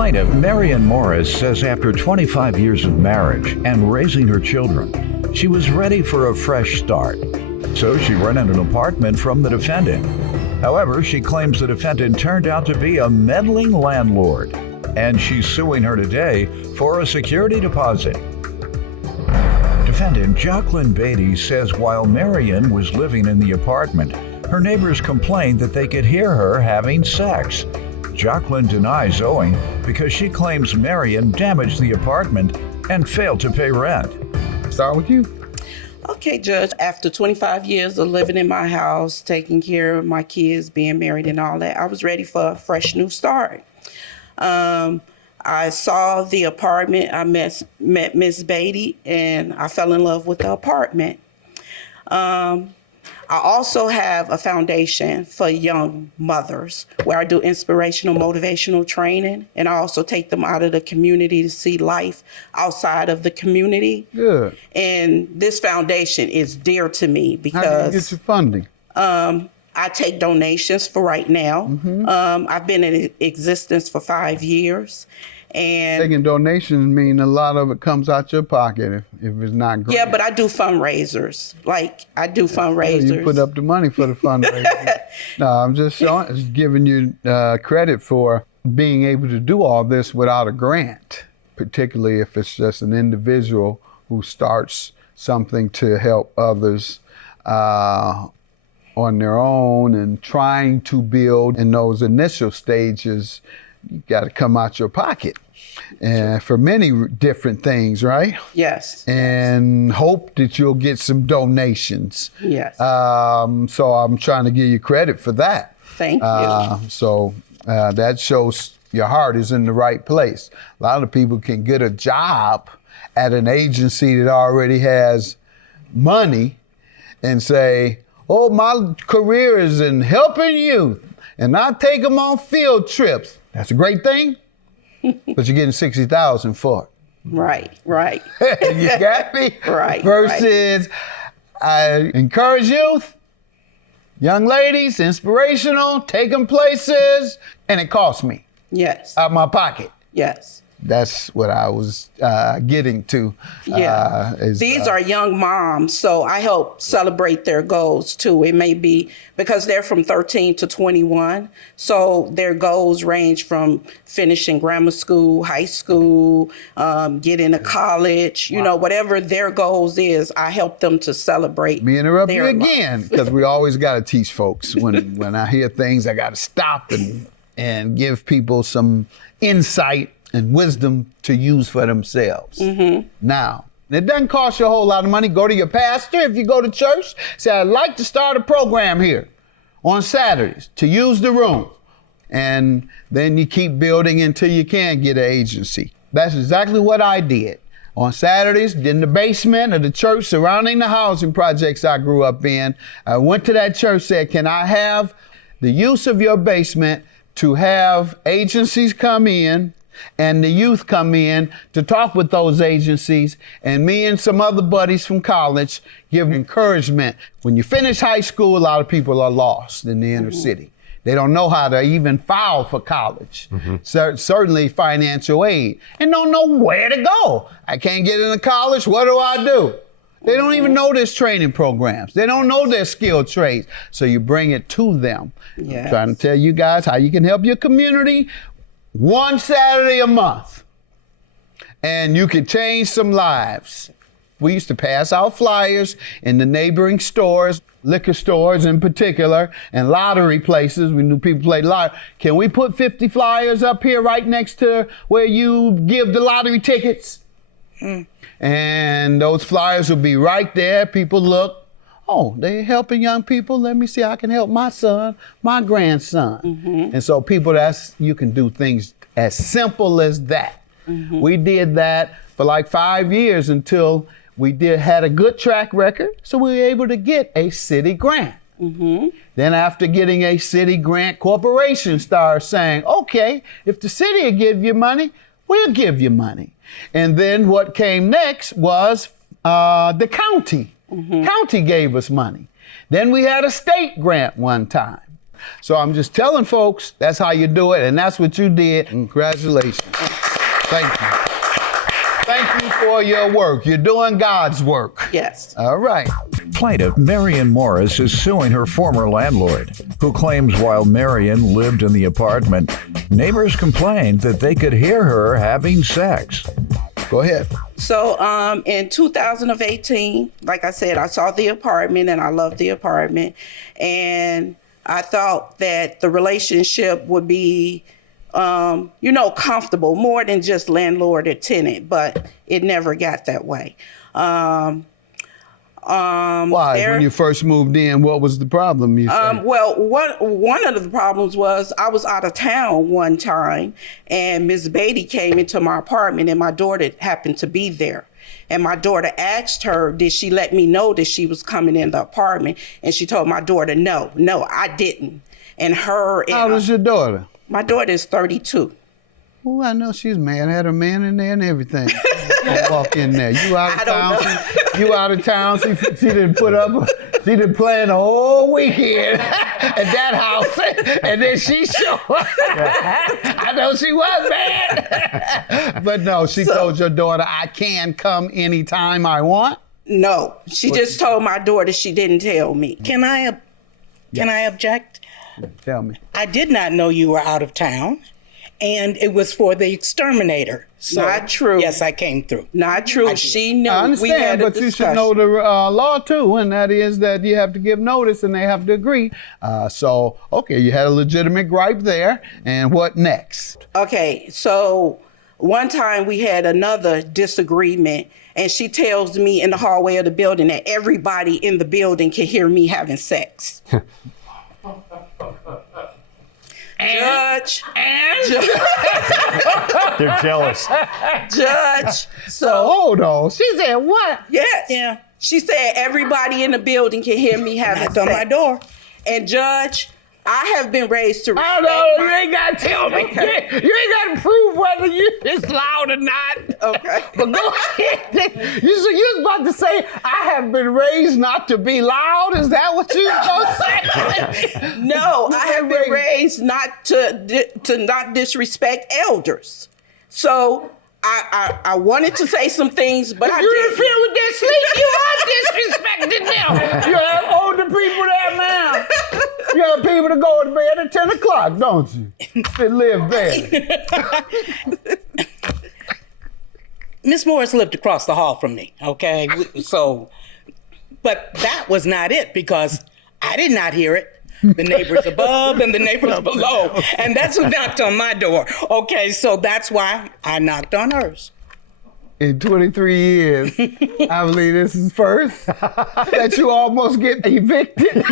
plaintiff, Marion Morris, says after 25 years of marriage and raising her children, she was ready for a fresh start. So she rented an apartment from the defendant. However, she claims the defendant turned out to be a meddling landlord, and she's suing her today for a security deposit. Defendant Jacqueline Beatty says while Marion was living in the apartment, her neighbors complained that they could hear her having sex. Jacqueline denies owing because she claims Marion damaged the apartment and failed to pay rent. Start with you. Okay, Judge, after 25 years of living in my house, taking care of my kids, being married and all that, I was ready for a fresh new start. I saw the apartment, I met Miss Beatty, and I fell in love with the apartment. I also have a foundation for young mothers where I do inspirational, motivational training, and I also take them out of the community to see life outside of the community. Good. And this foundation is dear to me because how do you get your funding? I take donations for right now. I've been in existence for 5 years. And taking donations mean a lot of it comes out your pocket if it's not great. Yeah, but I do fundraisers. Like, I do fundraisers. You put up the money for the fundraiser. No, I'm just giving you credit for being able to do all this without a grant, particularly if it's just an individual who starts something to help others on their own and trying to build in those initial stages. You got to come out your pocket, and for many different things, right? Yes. And hope that you'll get some donations. Yes. So I'm trying to give you credit for that. Thank you. So that shows your heart is in the right place. A lot of people can get a job at an agency that already has money and say, oh, my career is in helping youth, and I take them on field trips. That's a great thing, but you're getting $60,000 for it. Right. You got me? Right. Versus, I encourage youth, young ladies, inspirational, take them places, and it costs me. Yes. Out of my pocket. Yes. That's what I was getting to. Yeah. These are young moms, so I help celebrate their goals too. It may be because they're from 13 to 21, so their goals range from finishing grammar school, high school, getting to college, you know, whatever their goals is, I help them to celebrate. Let me interrupt you their again, life. because we always got to teach folks. When I hear things, I got to stop and give people some insight and wisdom to use for themselves. Now, it doesn't cost you a whole lot of money. Go to your pastor if you go to church. Say, I'd like to start a program here on Saturdays to use the room. And then you keep building until you can get an agency. That's exactly what I did. On Saturdays, in the basement of the church surrounding the housing projects I grew up in, I went to that church, said, can I have the use of your basement to have agencies come in and the youth come in to talk with those agencies, and me and some other buddies from college give encouragement. When you finish high school, a lot of people are lost in the inner city. They don't know how to even file for college, certainly financial aid, and don't know where to go. I can't get into college, what do I do? They don't even know there's training programs. They don't know their skilled trades. So you bring it to them. Yes. I'm trying to tell you guys how you can help your community one Saturday a month, and you can change some lives. We used to pass out flyers in the neighboring stores, liquor stores in particular, and lottery places. We knew people played lottery. Can we put 50 flyers up here right next to where you give the lottery tickets? And those flyers will be right there. People look, oh, they're helping young people. Let me see how I can help my son, my grandson. And so people, you can do things as simple as that. We did that for like 5 years until we had a good track record. So we were able to get a city grant. Then after getting a city grant, corporations started saying, okay, if the city will give you money, we'll give you money. And then what came next was the county. County gave us money. Then we had a state grant one time. So I'm just telling folks, that's how you do it, and that's what you did. Congratulations. Thank you. Thank you for your work. You're doing God's work. Yes. All right. Plaintiff Marion Morris is suing her former landlord, who claims while Marion lived in the apartment, neighbors complained that they could hear her having sex. Go ahead. So in 2018, like I said, I saw the apartment and I loved the apartment. And I thought that the relationship would be, comfortable, more than just landlord or tenant, but it never got that way. Why? When you first moved in, what was the problem? You said? Well, one of the problems was I was out of town one time, and Ms. Beatty came into my apartment, and my daughter happened to be there. And my daughter asked her, did she let me know that she was coming in the apartment? And she told my daughter, no, I didn't. And her... How old is your daughter? My daughter is 32. Oh, I know she's mad. Had her man in there and everything. Walk in there. You out of town? You out of town? She didn't put up. She didn't plan the whole weekend at that house, and then she showed up. I know she was mad, but no, she told your daughter, "I can come anytime I want." No, she just told my daughter she didn't tell me. Can I object? Tell me. I did not know you were out of town, and it was for the exterminator. So, Not true. Yes, I came through. Not true. She knew. I We had understand, a but you should discussion. know the law too, and that is that you have to give notice and they have to agree. So, okay, you had a legitimate gripe there, and what next? Okay, so one time we had another disagreement, and she tells me in the hallway of the building that everybody in the building can hear me having sex. Judge. They're jealous. Judge. So hold on. She said what? Yes. Yeah. She said everybody in the building can hear me having Knocked sex. on my door. And Judge, I have been raised to respect You ain't gotta tell me. Okay. You ain't gotta prove whether it's loud or not. Okay. But go ahead. You was about to say, I have been raised not to be loud. Is that what you was gonna say? No, I have been raised not to not disrespect elders. So I wanted to say some things, but I You didn't. interfere with their sleep, you are disrespecting them. You have older people there now. You have people that go to bed at 10 o'clock, don't you? They live there. Miss Morris lived across the hall from me, okay? But that was not it, because I did not hear it. The neighbors above and the neighbors below. And that's who knocked on my door. Okay, so that's why I knocked on hers. In 23 years, I believe this is first that you almost get evicted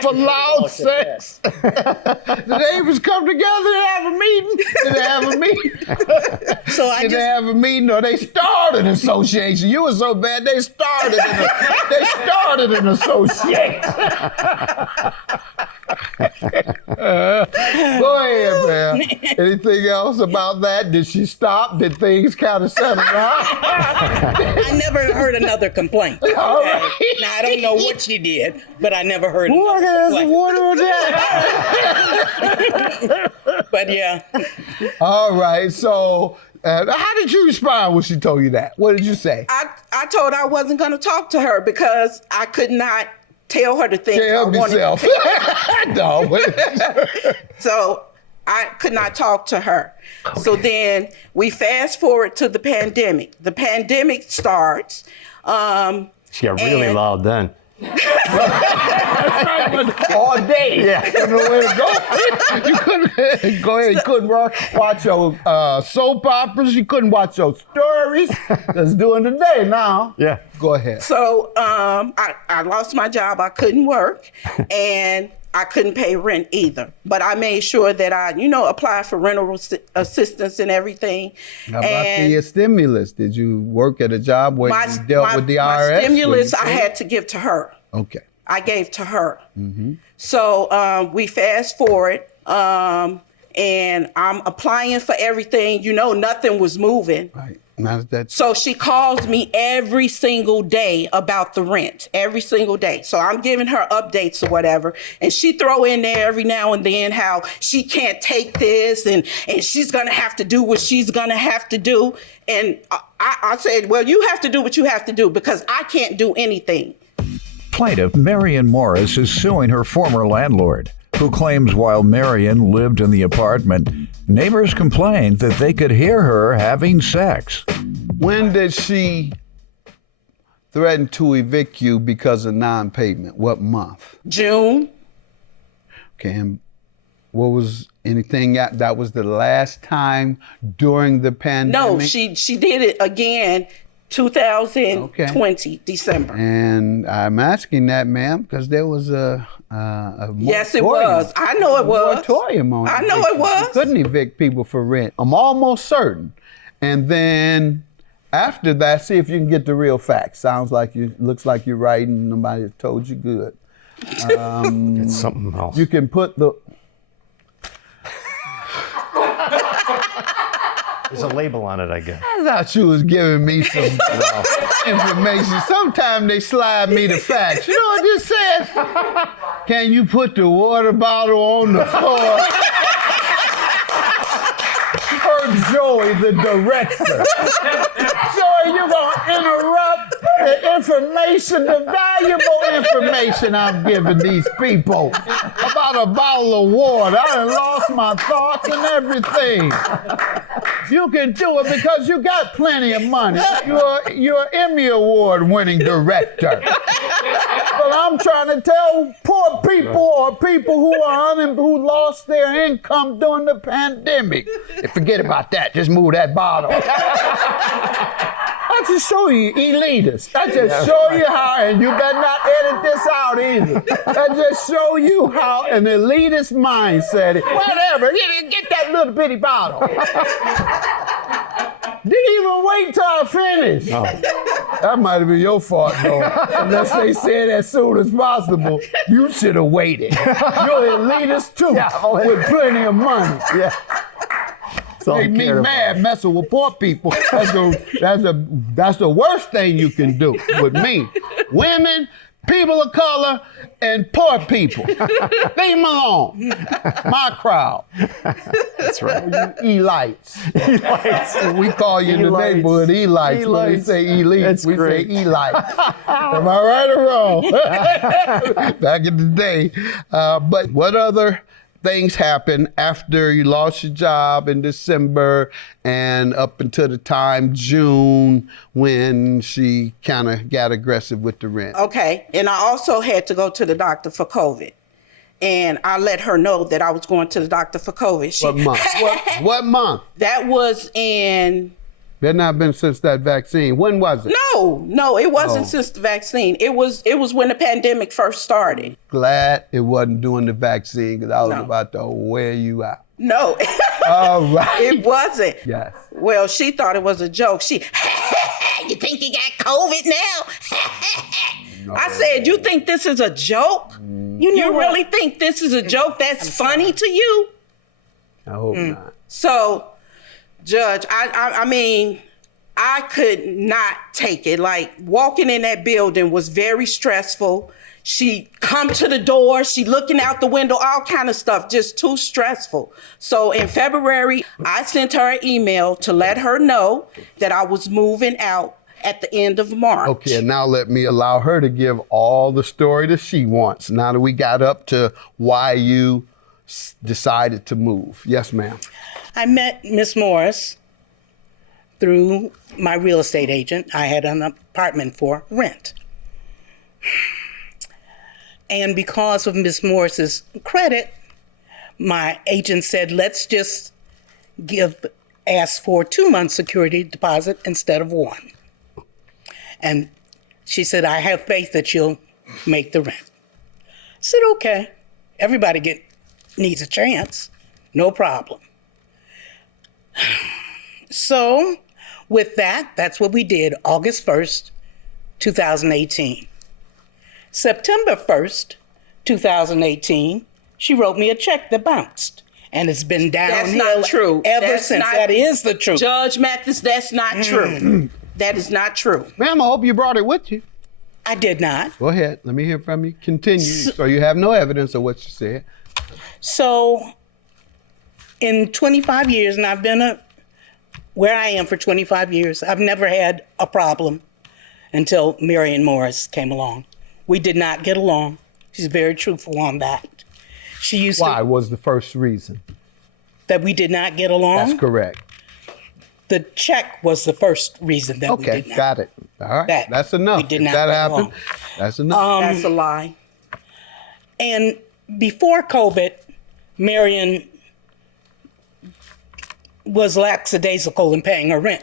for loud sex. The neighbors come together and have a meeting. Did they have a meeting? So I Did they have a meeting or they started an association? You were so bad they started an association. Go ahead, man. Anything else about that? Did she stop? Did things kind of settle down? I never heard another complaint. Okay? All right. Now, I don't know what she did, but I never heard Ooh, I another gotta have some complaint. water on that. But yeah, All right. So, how did you respond when she told you that? What did you say? I told her I wasn't going to talk to her because I could not tell her the things I Help wanted yourself. to tell. No. So I could not talk to her. Okay. So then we fast forward to the pandemic. The pandemic starts. She got really loud then. All day. Yeah. You know where to go. You couldn't go ahead. You couldn't watch your soap operas. You couldn't watch your stories. That's doing the day now. Yeah. Go ahead. So I lost my job. I couldn't work, and I couldn't pay rent either. But I made sure that I, applied for rental assistance and everything. How about the stimulus? Did you work at a job where you dealt with the IRS? My stimulus I had to give to her. Okay. I gave to her. Mm-hmm. So we fast forward, and I'm applying for everything. Nothing was moving. Right. Not that. So she calls me every single day about the rent, every single day. So I'm giving her updates or whatever. And she throw in there every now and then how she can't take this and she's going to have to do what she's going to have to do. And I said, well, you have to do what you have to do because I can't do anything. Plaintiff Marion Morris is suing her former landlord, who claims while Marion lived in the apartment, neighbors complained that they could hear her having sex. When did she threaten to evict you because of non-payment? What month? June. Okay, and what was anything that was the last time during the pandemic? No, she did it again 2020, December. And I'm asking that, ma'am, because there was a moratorium. Yes, it was. I know it was. Moratorium on I know eviction. it was. You couldn't evict people for rent. I'm almost certain. And then after that, see if you can get the real facts. Looks like you're writing. Nobody told you good. It's something else. You can put the. There's a label on it, I guess. I thought you was giving me some information. Sometimes they slide me the facts. You know what this says? Can you put the water bottle on the floor? For Joey, the director. Joey, you're going to interrupt the information, the valuable information I'm giving these people about a bottle of water. I done lost my thoughts and everything. You can do it because you got plenty of money. You're an Emmy Award winning director. But I'm trying to tell poor people or people who lost their income during the pandemic. Forget about that. Just move that bottle. I just show you elitist. I just show you how, and you better not edit this out either. I just show you how an elitist mindset. Whatever. Get that little bitty bottle. Didn't even wait till I finished. Oh. That might have been your fault, though. Unless they said as soon as possible, you should have waited. You're elitist too, with plenty of money. Yeah. Make me mad messing with poor people. That's the worst thing you can do with me. Women, people of color, and poor people. Leave them alone. My crowd. That's right. You elites. Elites. We call you in the neighborhood elites. When we say elite, That's we great. say elites. Am I right or wrong? Back in the day. But what other things happened after you lost your job in December and up until the time June when she kind of got aggressive with the rent? Okay, and I also had to go to the doctor for COVID. And I let her know that I was going to the doctor for COVID. What month? What month? That was in... It not been since that vaccine. When was it? No, it wasn't since the vaccine. It was when the pandemic first started. Glad it wasn't during the vaccine because I was about to wear you out. No. All right. It wasn't. Yes. Well, she thought it was a joke. She, you think you got COVID now? I said, you think this is a joke? You really think this is a joke that's funny to you? I hope not. So, Judge, I mean, I could not take it. Like, walking in that building was very stressful. She come to the door, she looking out the window, all kind of stuff, just too stressful. So in February, I sent her an email to let her know that I was moving out at the end of March. Okay, now let me allow her to give all the story that she wants. Now that we got up to why you decided to move. Yes, ma'am. I met Miss Morris through my real estate agent. I had an apartment for rent. And because of Miss Morris's credit, my agent said, let's just ask for 2 months security deposit instead of 1. And she said, I have faith that you'll make the rent. I said, okay. Everybody needs a chance. No problem. So with that, that's what we did, August 1st, 2018. September 1st, 2018, she wrote me a check that bounced. And it's been That's downhill not true. ever That's since. not- That is the truth. Judge Mathis, that's not true. That is not true. Ma'am, I hope you brought it with you. I did not. Go ahead. Let me hear from you. Continue. So you have no evidence of what you said. So in 25 years, and I've been where I am for 25 years, I've never had a problem until Marion Morris came along. We did not get along. She's very truthful on that. She used Why to, was the first reason? that we did not get along. That's correct. The check was the first reason that we Okay, did not. got it. All right, That that's enough. we did If not that get happened, along. that's enough. That's a lie. And before COVID, Marion was lackadaisical in paying her rent.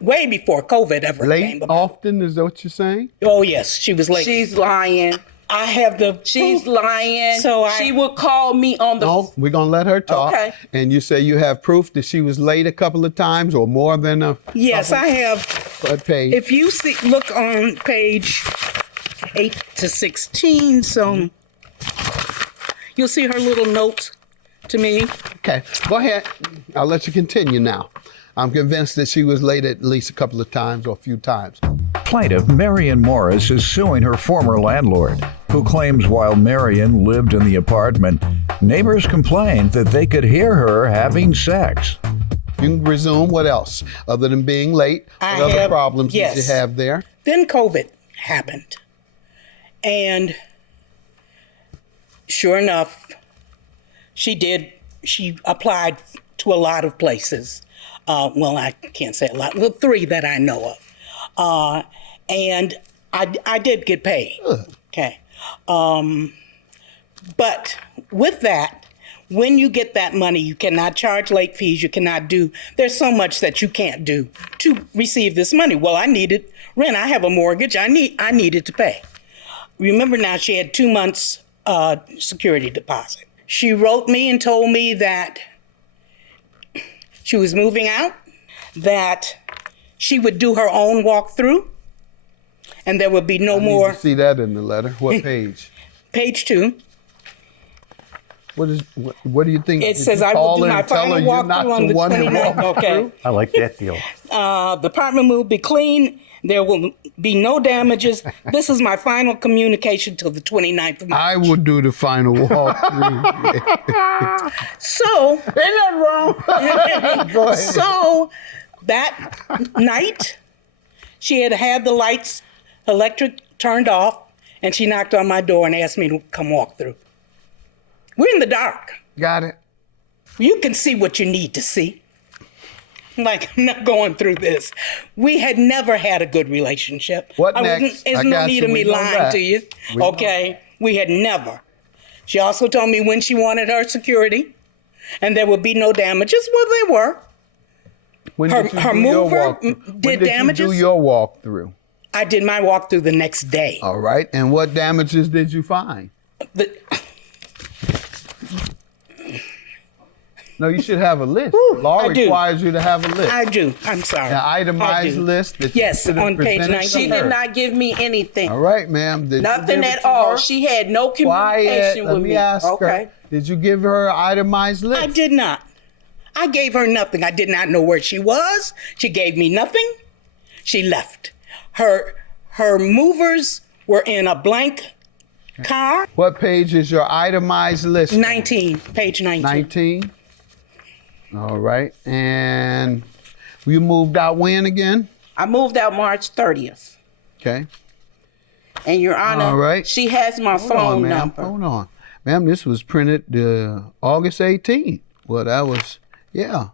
Way before COVID ever Late came about. often, is that what you're saying? Oh, yes, she was late. She's lying. I have the She's proof. lying. So she would call me on the No, we're gonna let her talk. Okay. And you say you have proof that she was late a couple of times or more than a Yes, I have. what page? If you see, look on page 8 to 16, so you'll see her little note to me. Okay, go ahead. I'll let you continue now. I'm convinced that she was late at least a couple of times or a few times. Plaintiff Marion Morris is suing her former landlord, who claims while Marion lived in the apartment, neighbors complained that they could hear her having sex. You can resume. What else? Other than being late, I what other have- problems did yes. you have there? Then COVID happened. And sure enough, she applied to a lot of places. Well, I can't say a lot, well, 3 that I know of. And I did get paid. Okay. But with that, when you get that money, you cannot charge late fees. You cannot there's so much that you can't do to receive this money. Well, I needed rent. I have a mortgage. I needed to pay. Remember now, she had 2 months security deposit. She wrote me and told me that she was moving out, that she would do her own walkthrough, and there would be no Need more. to see that in the letter. What page? Page 2. What do you think? It Did says you I will call do her my and tell final her you're not walkthrough on the one to 29th. walk Okay. through? I like that deal. The apartment will be clean. There will be no damages. This is my final communication till the 29th of March. I will do the final walkthrough. So, Ain't nothing wrong. Go ahead. so that night, she had the lights, electric turned off, and she knocked on my door and asked me to come walk through. We're in the dark. Got it. You can see what you need to see. Like, I'm not going through this. We had never had a good relationship. What I next? wasn't- There's I no got need you. of me We know lying that. to you. We know. Okay? We had never. She also told me when she wanted her security and there would be no damages. Well, they were. When Her- did you her do your mover walkthrough? did When did damages? you do your walkthrough? I did my walkthrough the next day. All right. And what damages did you find? The- No, you should have a list. Law I do. requires you to have a list. I do. I'm sorry. An I itemized do. list that Yes, you should have on page presented 19. to She her. did not give me anything. All right, ma'am. Did you Nothing give it at to all. her? She had no Quiet. communication Let with me me. ask Okay. her. Did you give her an itemized list? I did not. I gave her nothing. I did not know where she was. She gave me nothing. She left. Her movers were in a blank car. What page is your itemized list? 19, page 19. 19. All right. And you moved out when again? I moved out March 30th. Okay. And Your Honor, All right. she has my Hold phone on, ma'am. number. Hold on. Ma'am, this was printed August 18th. Well, that was, yeah.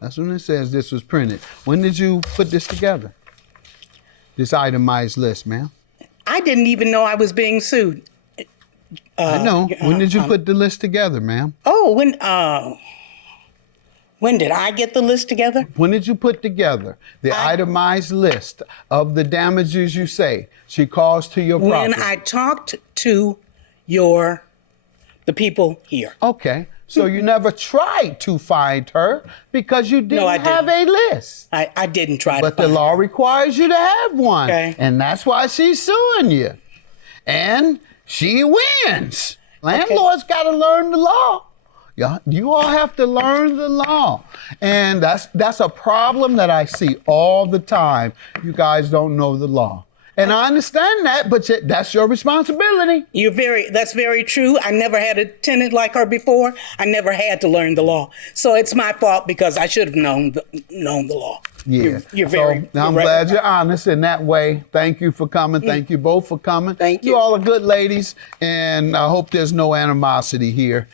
That's when it says this was printed. When did you put this together? This itemized list, ma'am? I didn't even know I was being sued. I know. When did you put the list together, ma'am? Oh, when did I get the list together? When did you put together the itemized list of the damages you say she caused to your property? When I talked to the people here. Okay. So you never tried to find her because you didn't I have a list. I didn't try But to the find law requires you to have one. Okay. And that's why she's suing you. And she wins. Landlords got to learn the law. You all have to learn the law. And that's a problem that I see all the time. You guys don't know the law. And I understand that, but that's your responsibility. That's very true. I never had a tenant like her before. I never had to learn the law. So it's my fault because I should have known the law. Yeah. I'm right. glad you're honest in that way. Thank you for coming. Thank you both for coming. Thank you. You all are good ladies, and I hope there's no animosity here.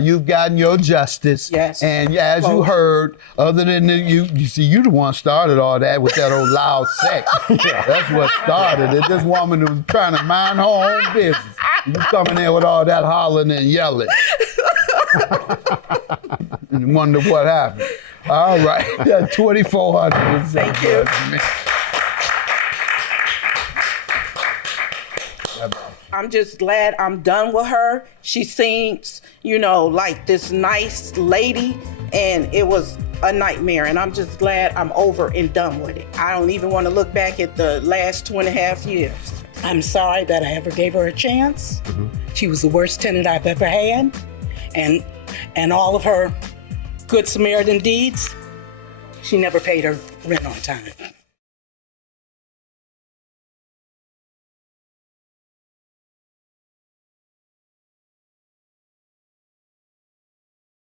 You've gotten your justice. Yes. And as you heard, other than you see, you the one started all that with that old loud sex. That's what started it. This woman was trying to mind her own business. You come in there with all that hollering and yelling. And wonder what happened. All right, 2,400. Thank you. I'm just glad I'm done with her. She seems, like this nice lady, and it was a nightmare. And I'm just glad I'm over and done with it. I don't even want to look back at the last 2.5 years. I'm sorry that I ever gave her a chance. She was the worst tenant I've ever had. And all of her Good Samaritan deeds, she never paid her rent on time.